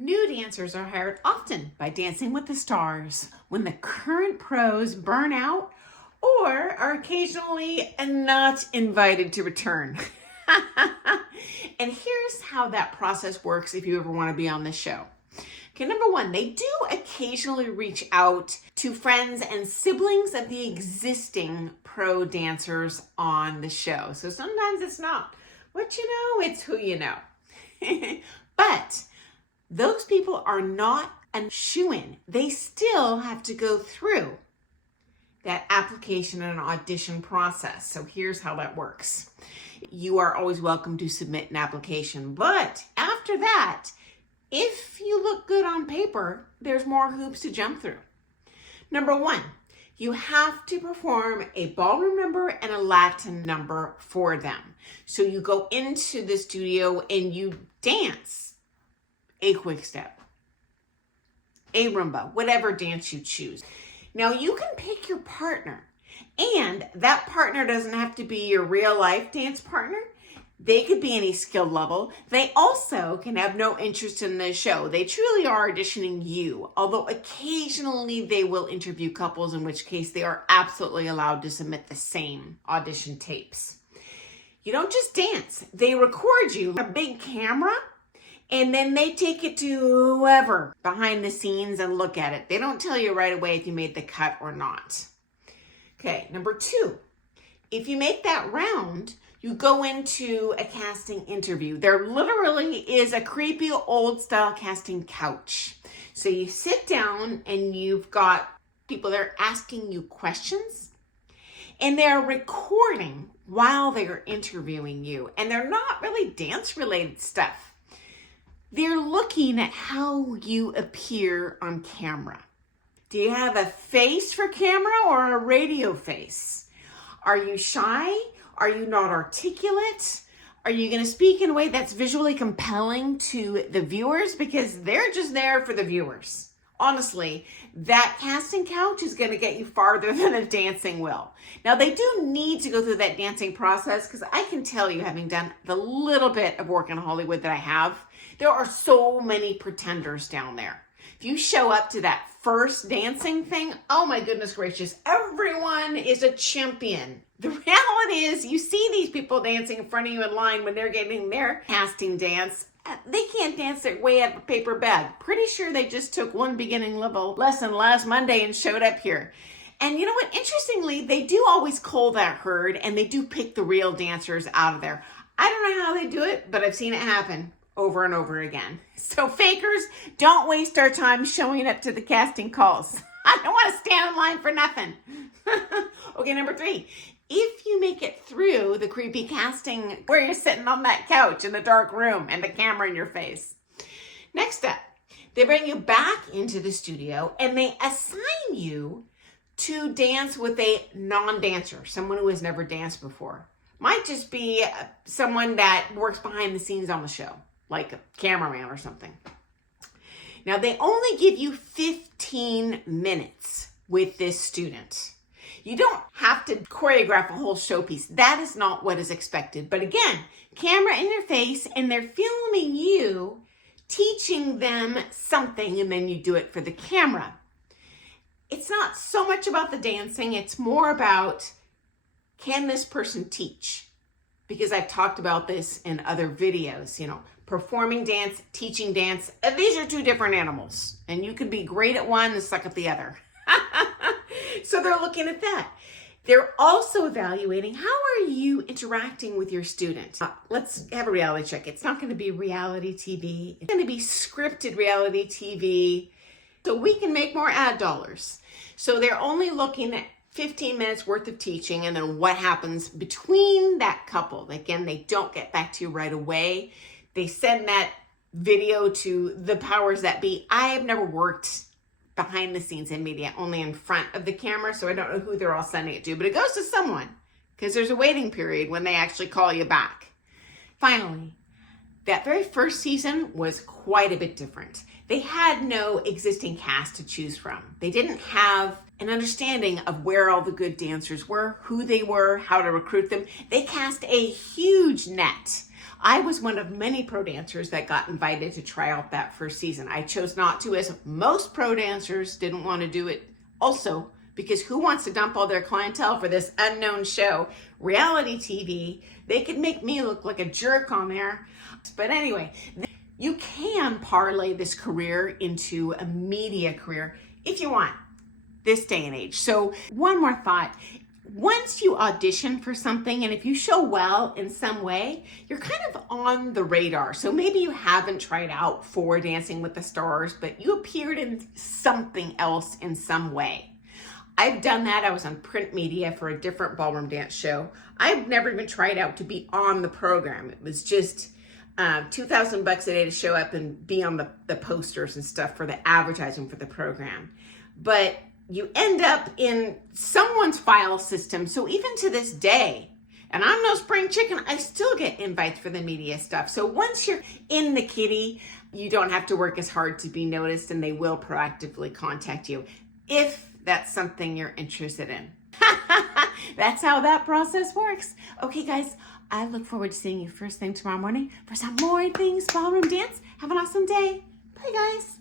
New dancers are hired often by Dancing with the Stars when the current pros burn out or are occasionally not invited to return. And here's how that process works if you ever want to be on this show. Okay, number one, they do occasionally reach out to friends and siblings of the existing pro dancers on the show. So sometimes it's not what you know, it's who you know. But those people are not a shoo-in. They still have to go through that application and audition process. So here's how that works. You are always welcome to submit an application, but after that, if you look good on paper, there's more hoops to jump through. Number one, you have to perform a ballroom number and a Latin number for them. So you go into the studio and you dance a quickstep, a rumba, whatever dance you choose. Now you can pick your partner, and that partner doesn't have to be your real life dance partner. They could be any skill level. They also can have no interest in the show. They truly are auditioning you, although occasionally they will interview couples, in which case they are absolutely allowed to submit the same audition tapes. You don't just dance. They record you on a big camera, and then they take it to whoever behind the scenes and look at it. They don't tell you right away if you made the cut or not. Okay, number two, if you make that round, you go into a casting interview. There literally is a creepy old style casting couch. So you sit down and you've got people there asking you questions, and they're recording while they're interviewing you. And they're not really dance related stuff. They're looking at how you appear on camera. Do you have a face for camera or a radio face? Are you shy? Are you not articulate? Are you going to speak in a way that's visually compelling to the viewers? Because they're just there for the viewers. Honestly, that casting couch is going to get you farther than a dancing will. Now, they do need to go through that dancing process, because I can tell you, having done the little bit of work in Hollywood that I have, there are so many pretenders down there. If you show up to that first dancing thing, oh my goodness gracious, everyone is a champion. The reality is, you see these people dancing in front of you in line when they're getting their casting dance. They can't dance their way out of a paper bag. Pretty sure they just took one beginning level lesson last Monday and showed up here. And you know what? Interestingly, they do always cull that herd, and they do pick the real dancers out of there. I don't know how they do it, but I've seen it happen over and over again. So fakers, don't waste our time showing up to the casting calls. I don't want to stand in line for nothing. Okay, number three. If you make it through the creepy casting where you're sitting on that couch in the dark room and the camera in your face. Next up, they bring you back into the studio and they assign you to dance with a non-dancer, someone who has never danced before. Might just be someone that works behind the scenes on the show, like a cameraman or something. Now, they only give you 15 minutes with this student. You don't have to choreograph a whole showpiece. That is not what is expected. But again, camera in your face, and they're filming you, teaching them something, and then you do it for the camera. It's not so much about the dancing. It's more about, can this person teach? Because I've talked about this in other videos, performing dance, teaching dance. These are two different animals, and you can be great at one and suck at the other. So they're looking at that. They're also evaluating, how are you interacting with your student? Let's have a reality check. It's not going to be reality TV. It's going to be scripted reality TV, so we can make more ad dollars. So they're only looking at 15 minutes worth of teaching, and then what happens between that couple. Again, they don't get back to you right away. They send that video to the powers that be. I have never worked behind the scenes in media, only in front of the camera, so I don't know who they're all sending it to, but it goes to someone, because there's a waiting period when they actually call you back. Finally, That very first season was quite a bit different. They had no existing cast to choose from. They didn't have an understanding of where all the good dancers were, who they were, how to recruit them. They cast a huge net. I was one of many pro dancers that got invited to try out that first season. I chose not to, as most pro dancers didn't want to do it also, because who wants to dump all their clientele for this unknown show? Reality TV, they could make me look like a jerk on there. But anyway, you can parlay this career into a media career if you want, this day and age. So one more thought. Once you audition for something, and if you show well in some way, you're kind of on the radar. So maybe you haven't tried out for Dancing with the Stars, but you appeared in something else in some way. I've done that. I was on print media for a different ballroom dance show. I've never even tried out to be on the program. It was just $2,000 a day to show up and be on the posters and stuff for the advertising for the program. But you end up in someone's file system. So even to this day, and I'm no spring chicken, I still get invites for the media stuff. So once you're in the kitty, you don't have to work as hard to be noticed, and they will proactively contact you if that's something you're interested in. That's how that process works. Okay, guys, I look forward to seeing you first thing tomorrow morning for some more things ballroom dance. Have an awesome day. Bye, guys.